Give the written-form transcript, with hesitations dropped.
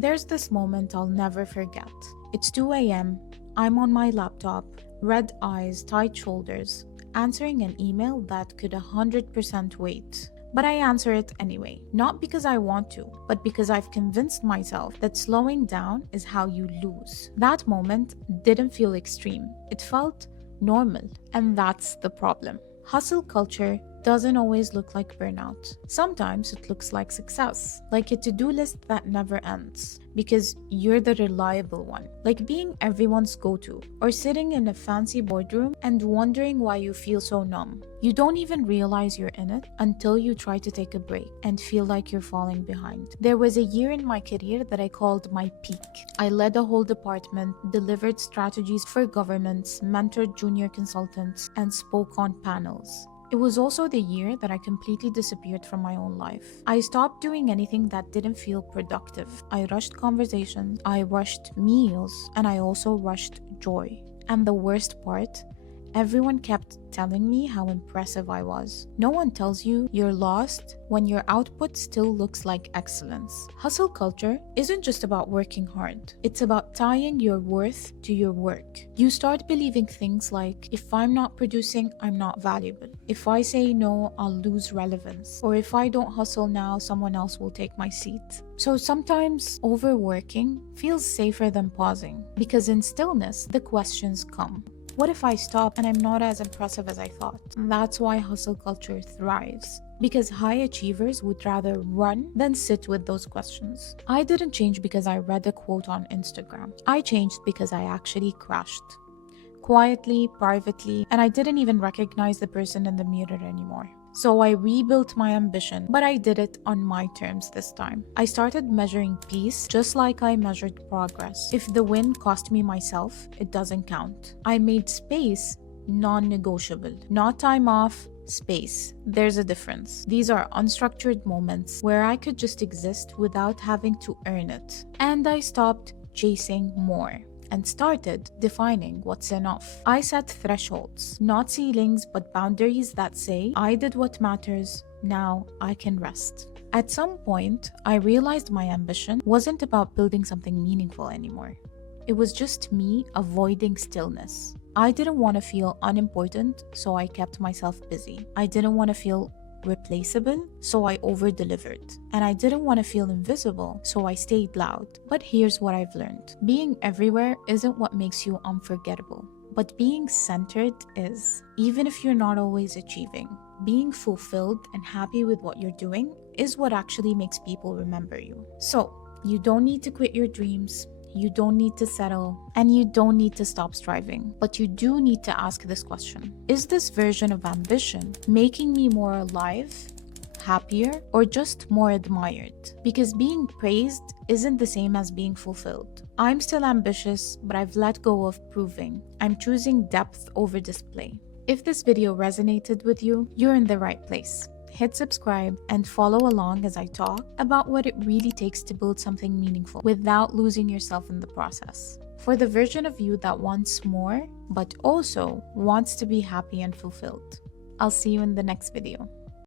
There's this moment I'll never forget. It's 2 a.m., I'm on my laptop, red eyes, tight shoulders, answering an email that could 100% wait. But I answer it anyway, not because I want to, but because I've convinced myself that slowing down is how you lose. That moment didn't feel extreme, it felt normal, and that's the problem. Hustle culture doesn't always look like burnout. Sometimes it looks like success, like a to-do list that never ends, because you're the reliable one, like being everyone's go-to, or sitting in a fancy boardroom and wondering why you feel so numb. You don't even realize you're in it until you try to take a break and feel like you're falling behind. There was a year in my career that I called my peak. I led a whole department, delivered strategies for governments, mentored junior consultants, and spoke on panels. It was also the year that I completely disappeared from my own life. I stopped doing anything that didn't feel productive. I rushed conversations, I rushed meals, and I also rushed joy. And the worst part, everyone kept telling me how impressive I was. No one tells you you're lost when your output still looks like excellence. Hustle culture isn't just about working hard. It's about tying your worth to your work. You start believing things like, if I'm not producing, I'm not valuable. If I say no, I'll lose relevance. Or if I don't hustle now, someone else will take my seat. So sometimes overworking feels safer than pausing, because in stillness, the questions come. What if I stop and I'm not as impressive as I thought? That's why hustle culture thrives. Because high achievers would rather run than sit with those questions. I didn't change because I read a quote on Instagram. I changed because I actually crashed. Quietly, privately, and I didn't even recognize the person in the mirror anymore. So I rebuilt my ambition, but I did it on my terms this time. I started measuring peace just like I measured progress. If the win cost me myself, it doesn't count. I made space non-negotiable. Not time off, space. There's a difference. These are unstructured moments where I could just exist without having to earn it. And I stopped chasing more and started defining what's enough. I set thresholds, not ceilings, but boundaries that say, I did what matters, now I can rest. At some point, I realized my ambition wasn't about building something meaningful anymore. It was just me avoiding stillness. I didn't want to feel unimportant, so I kept myself busy. I didn't want to feel replaceable, so I over-delivered. And I didn't want to feel invisible, so I stayed loud. But here's what I've learned. Being everywhere isn't what makes you unforgettable, but being centered is. Even if you're not always achieving, being fulfilled and happy with what you're doing is what actually makes people remember you. So, you don't need to quit your dreams. You don't need to settle, and you don't need to stop striving. But you do need to ask this question. Is this version of ambition making me more alive, happier, or just more admired? Because being praised isn't the same as being fulfilled. I'm still ambitious, but I've let go of proving. I'm choosing depth over display. If this video resonated with you, you're in the right place. Hit subscribe and follow along as I talk about what it really takes to build something meaningful without losing yourself in the process. For the version of you that wants more, but also wants to be happy and fulfilled. I'll see you in the next video.